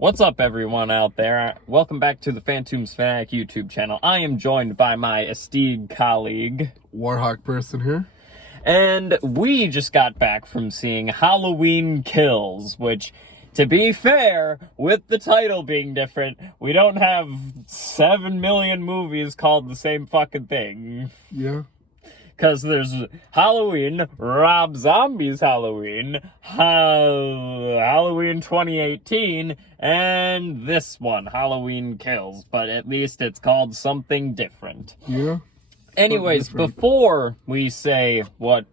What's up, everyone out there? Welcome back to the Phantoms Fanatic YouTube channel. I am joined by my esteemed colleague, Warhawk person here. And we just got back from seeing Halloween Kills, which, to be fair, with the title being different, we don't have 7 million movies called the same fucking thing. Yeah. Because there's Halloween, Rob Zombie's Halloween, Halloween 2018, and this one, Halloween Kills. But at least it's called something different. Yeah. Anyways, before we say what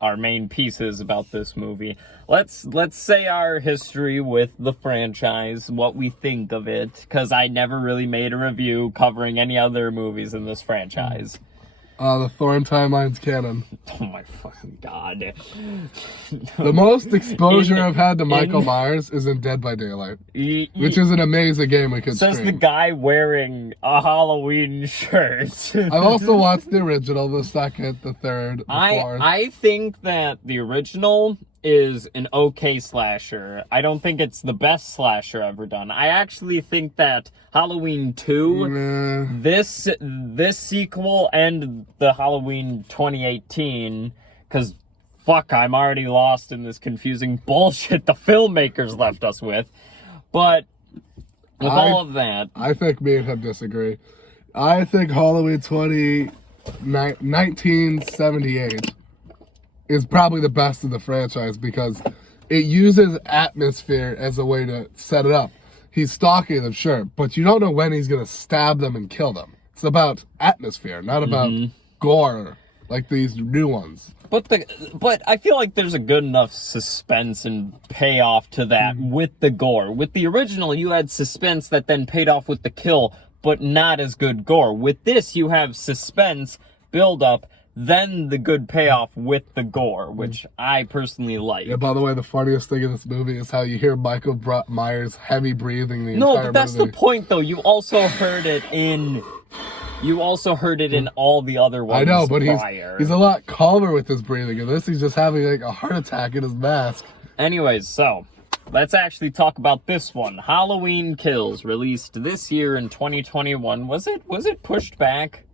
our main piece is about this movie, let's say our history with the franchise, what we think of it, because I never really made a review covering any other movies in this franchise. The Thorn timeline's canon. Oh my fucking god. The most exposure I've had to Michael Myers is in Dead by Daylight, which is an amazing game we could says stream. the guy wearing a Halloween shirt. I've also watched the original, the second, the third, the fourth. I think that the original is an okay slasher. I don't think it's the best slasher ever done. I actually think that Halloween 2, this sequel, and the Halloween 2018, because fuck, I'm already lost in this confusing bullshit the filmmakers left us with. But with all of that, I think me and him disagree. I think Halloween 1978 is probably the best of the franchise because it uses atmosphere as a way to set it up. He's stalking them, sure, but you don't know when he's going to stab them and kill them. It's about atmosphere, not about gore like these new ones. But I feel like there's a good enough suspense and payoff to that with the gore. With the original, you had suspense that then paid off with the kill, but not as good gore. With this, you have suspense, build up, then the good payoff with the gore, which I personally like. Yeah, by the way, the funniest thing in this movie is how you hear Michael Myers heavy breathing the entire movie. No, but that's the point, though. You also heard it in all the other ones. I know, but prior. he's a lot calmer with his breathing. In this, he's just having like a heart attack in his mask. Anyways, so let's actually talk about this one. Halloween Kills, released this year in 2021. Was it pushed back?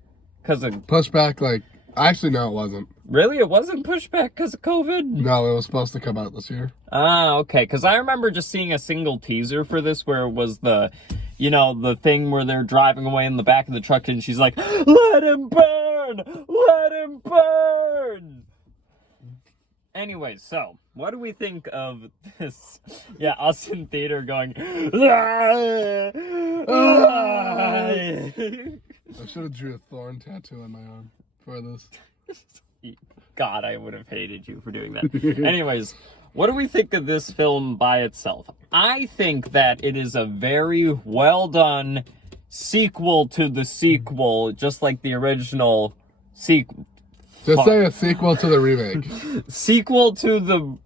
Pushed back, like, actually, no, it wasn't. Really? It wasn't pushed back because of COVID? No, it was supposed to come out this year. Ah, okay. Because I remember just seeing a single teaser for this where it was the thing where they're driving away in the back of the truck and she's like, "Let him burn! Let him burn!" Anyways, so, what do we think of this? Yeah, us in theater going, "Ah! Ah!" I should have drew a thorn tattoo on my arm for this. God, I would have hated you for doing that. Anyways, what do we think of this film by itself? I think that it is a very well done sequel to the sequel, just like the original sequel. Just say a sequel to the remake. Sequel to the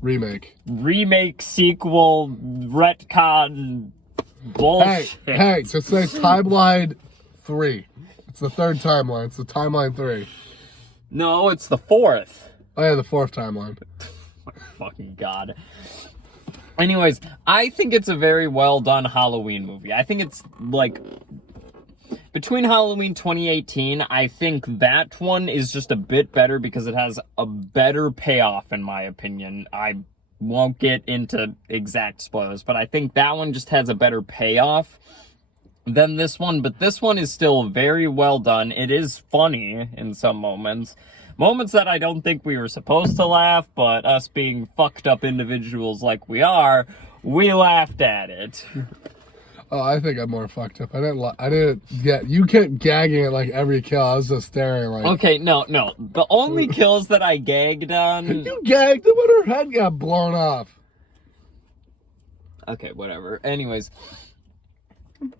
remake, sequel, retcon, bullshit. Hey, just say timeline 3. It's the third timeline. It's the timeline 3. No, it's the fourth. Oh yeah, the fourth timeline. My fucking god. Anyways, I think it's a very well done Halloween movie. I think it's like between Halloween 2018, I think that one is just a bit better because it has a better payoff in my opinion. I won't get into exact spoilers, but I think that one just has a better payoff than this one, but this one is still very well done. It is funny in some moments that I don't think we were supposed to laugh, but us being fucked up individuals like we are, we laughed at it. Oh, I think I'm more fucked up. I didn't get, you kept gagging at like every kill. I was just staring like. Okay, no. The only kills that I gagged on. You gagged when her head got blown off. Okay, whatever. Anyways.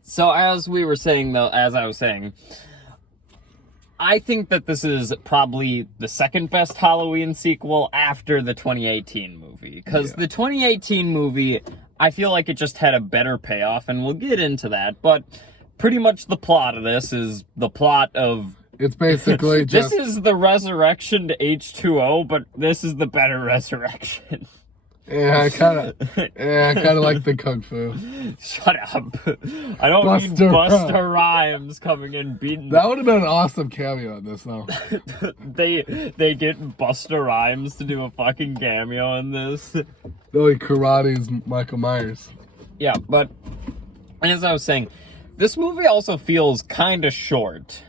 So as I was saying, I think that this is probably the second best Halloween sequel after the 2018 movie. Because the 2018 movie, I feel like it just had a better payoff, and we'll get into that. But pretty much the plot of this is the plot of... It's basically just... This is the resurrection to H2O, but this is the better resurrection. Yeah, I kind of like the kung fu. Shut up. I don't Busta mean Busta Rhymes coming in beating. That would have been an awesome cameo in this, though. they get Busta Rhymes to do a fucking cameo in this. Billy Karate's Michael Myers. Yeah, but as I was saying, this movie also feels kind of short.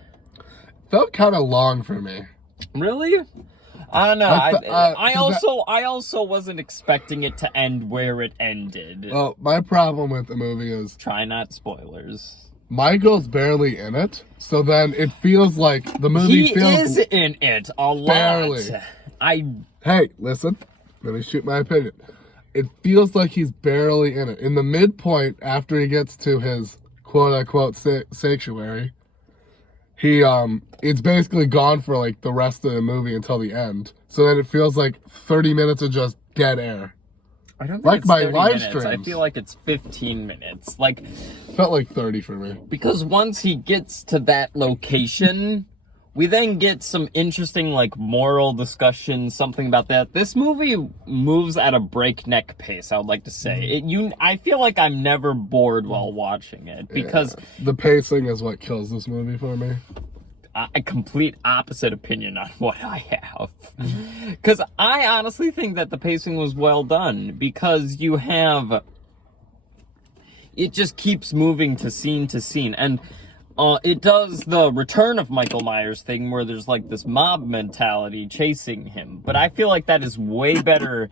Felt kind of long for me. Really? I don't know. I also wasn't expecting it to end where it ended. Well, my problem with the movie is Try not spoilers. Michael's barely in it, so then it feels like the movie He feels is in it a lot. Barely. Hey, listen. Let me shoot my opinion. It feels like he's barely in it. In the midpoint, after he gets to his quote-unquote sanctuary, it's basically gone for like the rest of the movie until the end. So then it feels like 30 minutes of just dead air. I don't think Like it's my 30 live minutes. I streams. feel like it's 15 minutes. Like, Felt like 30 for me. because once he gets to that location, we then get some interesting, like, moral discussion, something about that. This movie moves at a breakneck pace, I would like to say. I feel like I'm never bored while watching it, because The pacing is what kills this movie for me. a complete opposite opinion on what I have. Because I honestly think that the pacing was well done, because you have... It just keeps moving to scene, and it does the Return of Michael Myers thing where there's like this mob mentality chasing him. But I feel like that is way better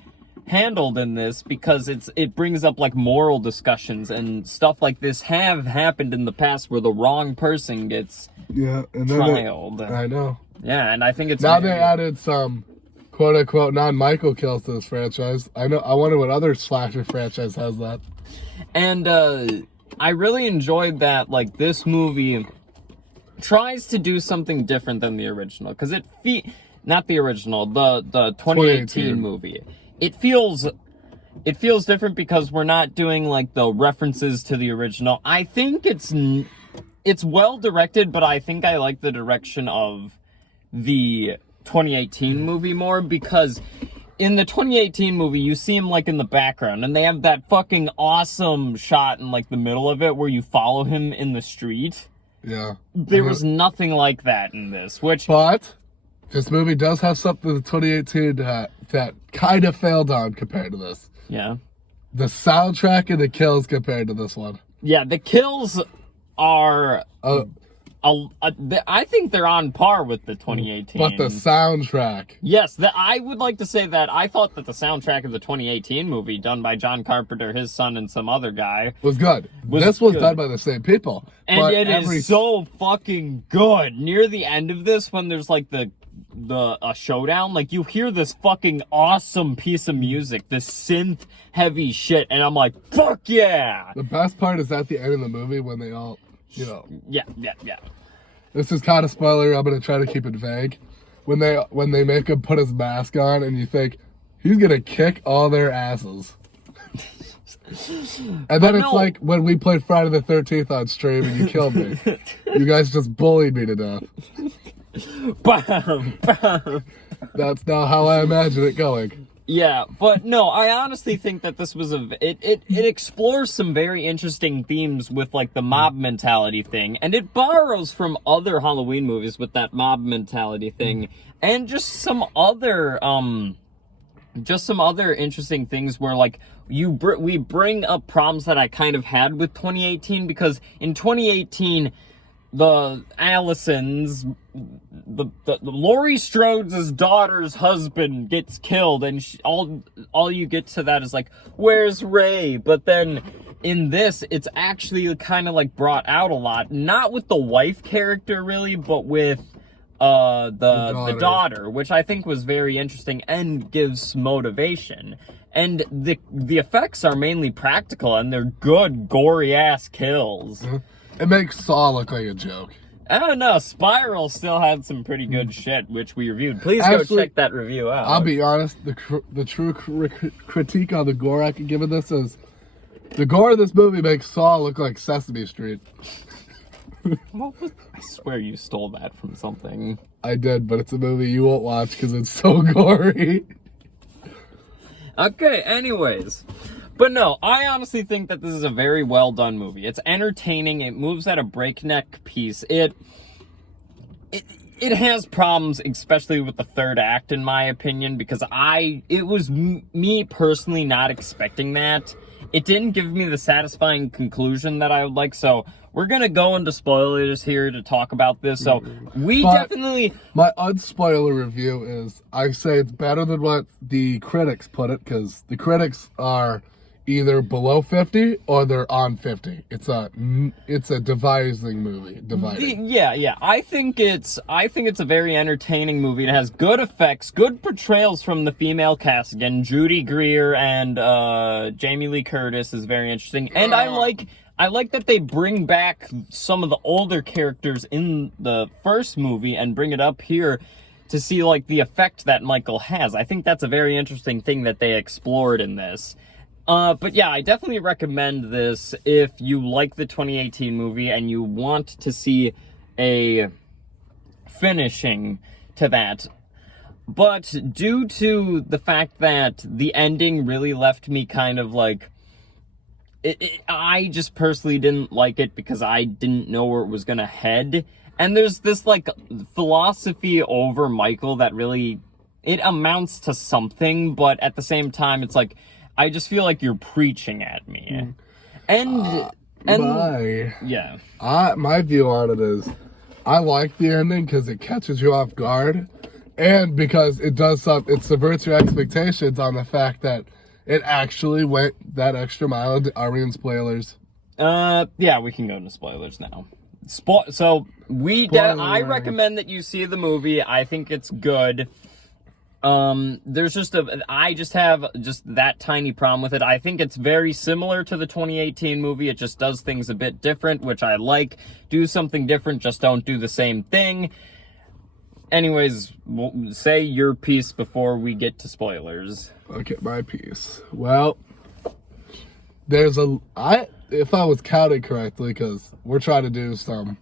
handled in this, because it brings up like moral discussions and stuff like this have happened in the past where the wrong person gets Yeah, and then trialed. I know. Yeah, and I think it's Now very- they added some quote-unquote non-Michael kills to this franchise. I wonder what other slasher franchise has that. And I really enjoyed that, like, this movie tries to do something different than the original. Because not the original, the 2018 2018 movie. It feels different because we're not doing, like, the references to the original. I think it's well directed, but I think I like the direction of the 2018 movie more, because in the 2018 movie, you see him, like, in the background, and they have that fucking awesome shot in, like, the middle of it where you follow him in the street. Yeah. There was nothing like that in this, which... But this movie does have something in 2018 that kind of failed on compared to this. Yeah. The soundtrack and the kills compared to this one. Yeah, the kills are... I think they're on par with the 2018. But the soundtrack. Yes, I would like to say that I thought that the soundtrack of the 2018 movie, done by John Carpenter, his son, and some other guy, Was good. Was This was good. done by the same people. and but it is so fucking good. Near the end of this, when there's like the showdown, like you hear this fucking awesome piece of music, this synth heavy shit, and I'm like, fuck yeah! The best part is at the end of the movie when they all, Yeah. This is kind of spoiler. I'm gonna try to keep it vague. When they make him put his mask on, and you think he's gonna kick all their asses, and then it's no. like when we played Friday the 13th on stream and you killed me. You guys just bullied me to death. Bam, bam. That's not how I imagine it going. Yeah, but no, I honestly think that this was it explores some very interesting themes with like the mob mentality thing, and it borrows from other Halloween movies with that mob mentality thing, and just some other interesting things where like we bring up problems that I kind of had with 2018, because in 2018 the Allisons, the Laurie Strode's daughter's husband gets killed, and all you get to that is like, where's Ray? But then in this, it's actually kind of like brought out a lot, not with the wife character really, but with the daughter, which I think was very interesting and gives motivation. And the effects are mainly practical, and they're good, gory ass kills. It makes Saw look like a joke. I don't know. Spiral still had some pretty good shit, which we reviewed. Please Actually, go check that review out. I'll be honest. The true critique on the gore I can give it this is the gore of this movie makes Saw look like Sesame Street. I swear you stole that from something. I did, but it's a movie you won't watch because it's so gory. Okay, anyways. But no, I honestly think that this is a very well done movie. It's entertaining, it moves at a breakneck pace. It has problems, especially with the third act, in my opinion, because it was me personally not expecting that. It didn't give me the satisfying conclusion that I would like, so we're gonna go into spoilers here to talk about this. So definitely. My unspoiler review is I say it's better than what the critics put it, because the critics are either below 50 or they're on 50. It's a devising movie. Dividing. Yeah. I think it's a very entertaining movie. It has good effects, good portrayals from the female cast. Again, Judy Greer and Jamie Lee Curtis is very interesting. And I like that they bring back some of the older characters in the first movie and bring it up here to see like the effect that Michael has. I think that's a very interesting thing that they explored in this. But yeah, I definitely recommend this if you like the 2018 movie and you want to see a finishing to that. But due to the fact that the ending really left me kind of like, I just personally didn't like it because I didn't know where it was gonna head. And there's this like philosophy over Michael that really, it amounts to something, but at the same time, it's like, I just feel like you're preaching at me. My view on it is I like the ending because it catches you off guard, and because it subverts your expectations on the fact that it actually went that extra mile. Are we in spoilers? Yeah, we can go into spoilers now. I recommend that you see the movie. I think it's good. I just have that tiny problem with it. I think it's very similar to the 2018 movie. It just does things a bit different, which I like. Do something different, just don't do the same thing. Anyways, say your piece before we get to spoilers. Okay, my piece. Well, if I was counting correctly, because we're trying to do some.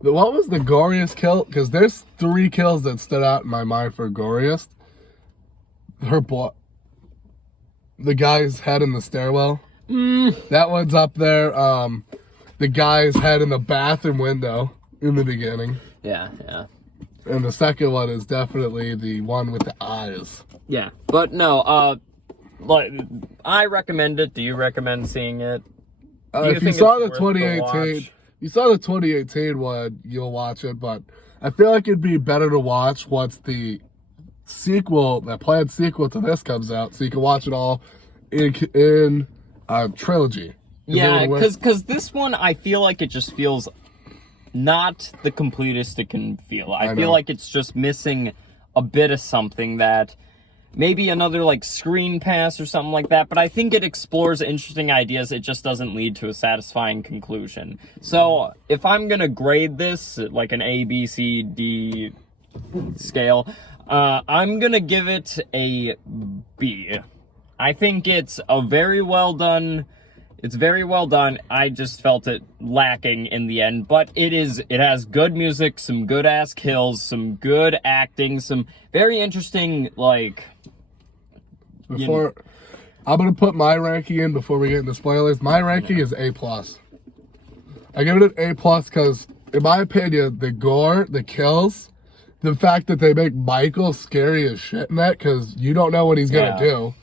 What was the goriest kill? Because there's 3 kills that stood out in my mind for goriest. The guy's head in the stairwell. That one's up there. The guy's head in the bathroom window in the beginning. Yeah. And the second one is definitely the one with the eyes. Yeah, but no, I recommend it. Do you recommend seeing it? If you saw the 2018 one, you'll watch it, but I feel like it'd be better to watch once the planned sequel to this comes out, so you can watch it all in a trilogy. Yeah, because this one, I feel like it just feels not the completest it can feel. I feel like it's just missing a bit of something that maybe another like screen pass or something like that, but I think it explores interesting ideas. It just doesn't lead to a satisfying conclusion. So if I'm gonna grade this like an A, B, C, D scale, I'm gonna give it a B. I think it's very well done. It's very well done. I just felt it lacking in the end, but it has good music, some good ass kills, some good acting, some very interesting like. I'm gonna put my ranking in before we get into spoilers. My ranking is A+. I give it an A+ because, in my opinion, the gore, the kills, the fact that they make Michael scary as shit in that because you don't know what he's gonna do.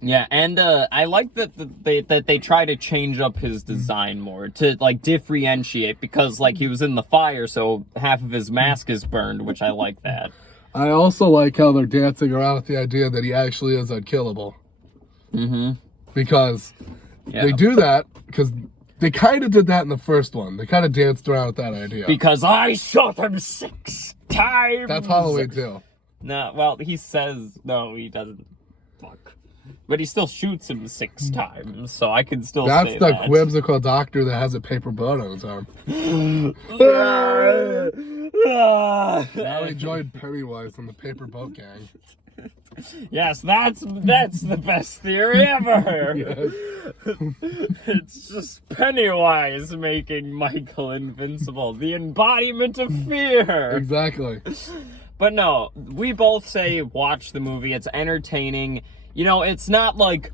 Yeah, and I like that they try to change up his design more to like differentiate, because like he was in the fire, so half of his mask is burned, which I like that. I also like how they're dancing around with the idea that he actually is unkillable. Because they do that because they kind of did that in the first one. They kind of danced around with that idea. Because I shot him 6 times. That's Halloween too. No, well, he says no, he doesn't. Fuck. But he still shoots him 6 times, so I can still say that. That's the whimsical doctor that has a paper boat on his arm. Now he joined Pennywise on the paper boat gang. Yes, that's the best theory ever. It's just Pennywise making Michael invincible, the embodiment of fear. Exactly. But no, we both say watch the movie. It's entertaining. You know, it's not like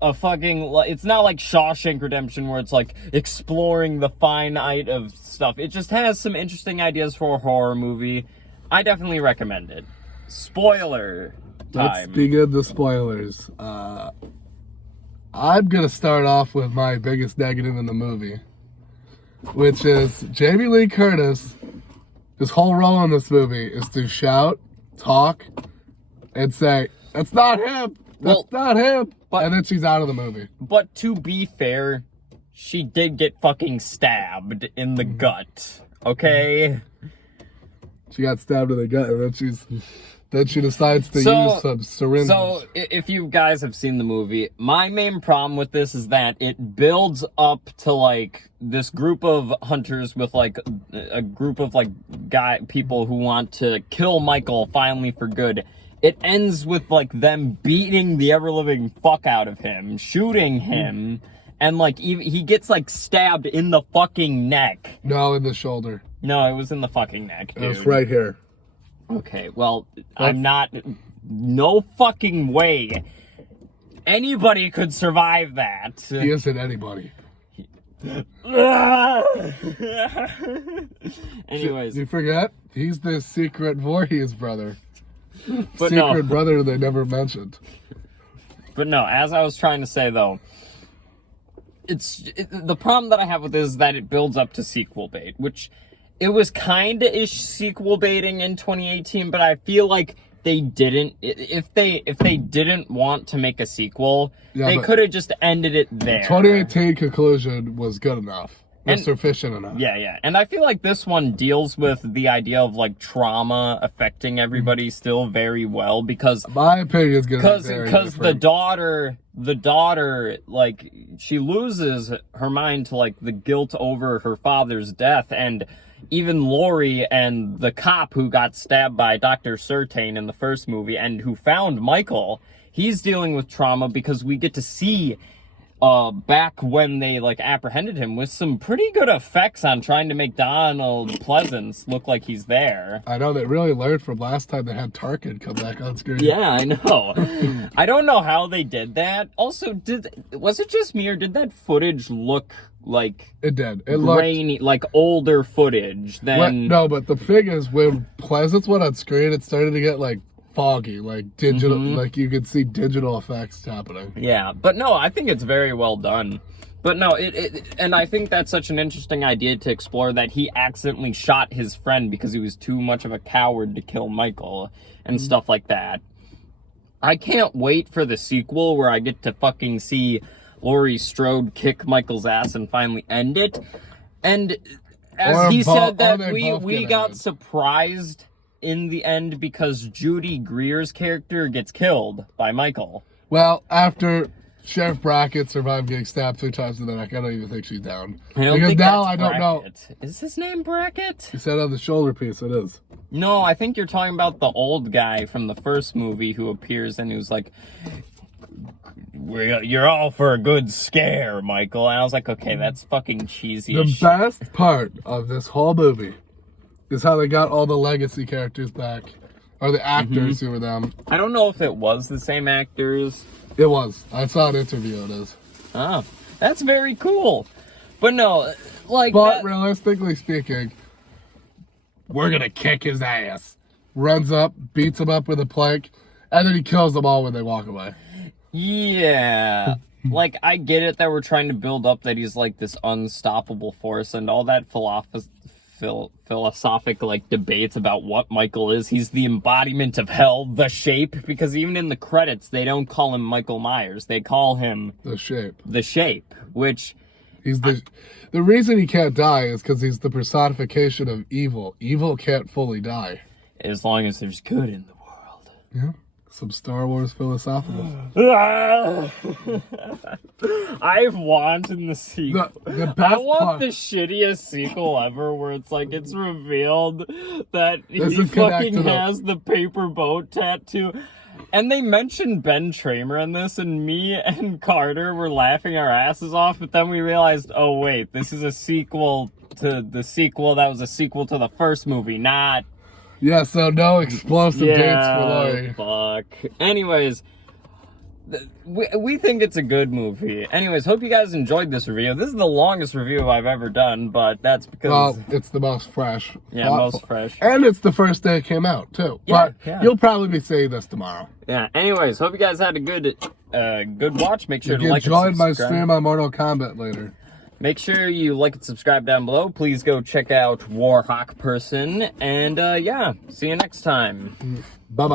it's not like Shawshank Redemption where it's like exploring the fine art of stuff. It just has some interesting ideas for a horror movie. I definitely recommend it. Spoiler Let's time. begin the spoilers. I'm gonna start off with my biggest negative in the movie, which is Jamie Lee Curtis. His whole role in this movie is to shout, talk, and say, "That's not him. That's not him." And then she's out of the movie. But to be fair, she did get fucking stabbed in the gut. Okay? She got stabbed in the gut, and then she decides to use some syringes. So, if you guys have seen the movie, my main problem with this is that it builds up to, like, this group of hunters with, like, a group of, like, people who want to kill Michael finally for good. It ends with, like, them beating the ever-living fuck out of him, shooting him, and, like, he gets, like, stabbed in the fucking neck. No, in the shoulder. No, it was in the fucking neck, dude. It was right here. Okay, well, I'm not... No fucking way anybody could survive that. He isn't anybody. Anyways. You forget? He's the secret Voorhees brother. But Secret brother they never mentioned. But no, as I was trying to say, though, the problem that I have with this is that it builds up to sequel bait, which it was kind of ish sequel baiting in 2018, but I feel like they didn't. If they didn't want to make a sequel, they could have just ended it there. 2018 conclusion was good enough. Was sufficient enough. Yeah. And I feel like this one deals with the idea of, like, trauma affecting everybody still very well, because my opinion is gonna be because the daughter, like, she loses her mind to, like, the guilt over her father's death, and even Laurie and the cop who got stabbed by Dr. Surtain in the first movie and who found Michael, he's dealing with trauma because we get to see back when they, like, apprehended him with some pretty good effects on trying to make Donald Pleasance look like he's there. I know they really learned from last time they had Tarkin come back on screen. Yeah, I know. I don't know how they did that. Also, was it just me, or did that footage look like it did? It grainy, like older footage than... No, but the thing is, when Pleasance went on screen, it started to get, like, foggy, like digital, like you could see digital effects happening. Yeah, but no, I think it's very well done. But no, and I think that's such an interesting idea to explore, that he accidentally shot his friend because he was too much of a coward to kill Michael and stuff like that. I can't wait for the sequel where I get to fucking see Laurie Strode kick Michael's ass and finally end it. And as he said that we got surprised in the end because Judy Greer's character gets killed by Michael. Well, after Sheriff Brackett survived getting stabbed 3 times in the neck, I don't even think she's down. I don't because think now that's I don't know. Is his name Brackett? He said on the shoulder piece it is. No, I think you're talking about the old guy from the first movie who appears and who's like, "You're all for a good scare, Michael." And I was like, okay, that's fucking cheesy as shit. The best part of this whole movie is how they got all the legacy characters back. Or the actors who were them. I don't know if it was the same actors. It was. I saw an interview, it is. Oh, that's very cool. But no, like... But realistically speaking, we're gonna kick his ass. Runs up, beats him up with a plank, and then he kills them all when they walk away. Yeah. Like, I get it that we're trying to build up that he's, like, this unstoppable force and all that philosophic, like, debates about what Michael is. He's the embodiment of hell, the Shape, because even in the credits, they don't call him Michael Myers. They call him... The Shape. The Shape, which... He's the reason he can't die is because he's the personification of evil. Evil can't fully die. As long as there's good in the world. Yeah. Some Star Wars philosophical. I want in the sequel. The best I want part. the shittiest sequel ever, where it's like it's revealed that This he is fucking connected has the paper boat tattoo. And they mentioned Ben Tramer in this, and me and Carter were laughing our asses off, but then we realized, oh wait, this is a sequel to the sequel that was a sequel to the first movie, not... Yeah, so no explosive dates for Laurie. Fuck. Anyways, we think it's a good movie. Anyways, hope you guys enjoyed this review. This is the longest review I've ever done, but that's because Well, it's the most fresh. Yeah, thoughtful. most fresh. And it's the first day it came out, too. Yeah, But yeah. you'll probably be seeing this tomorrow. yeah. Anyways, hope you guys had a good watch. Make sure If to you like and enjoyed my subscribe. stream on Mortal Kombat later. Make sure you like and subscribe down below. Please go check out Warhawk Person, and yeah, see you next time. Bye-bye.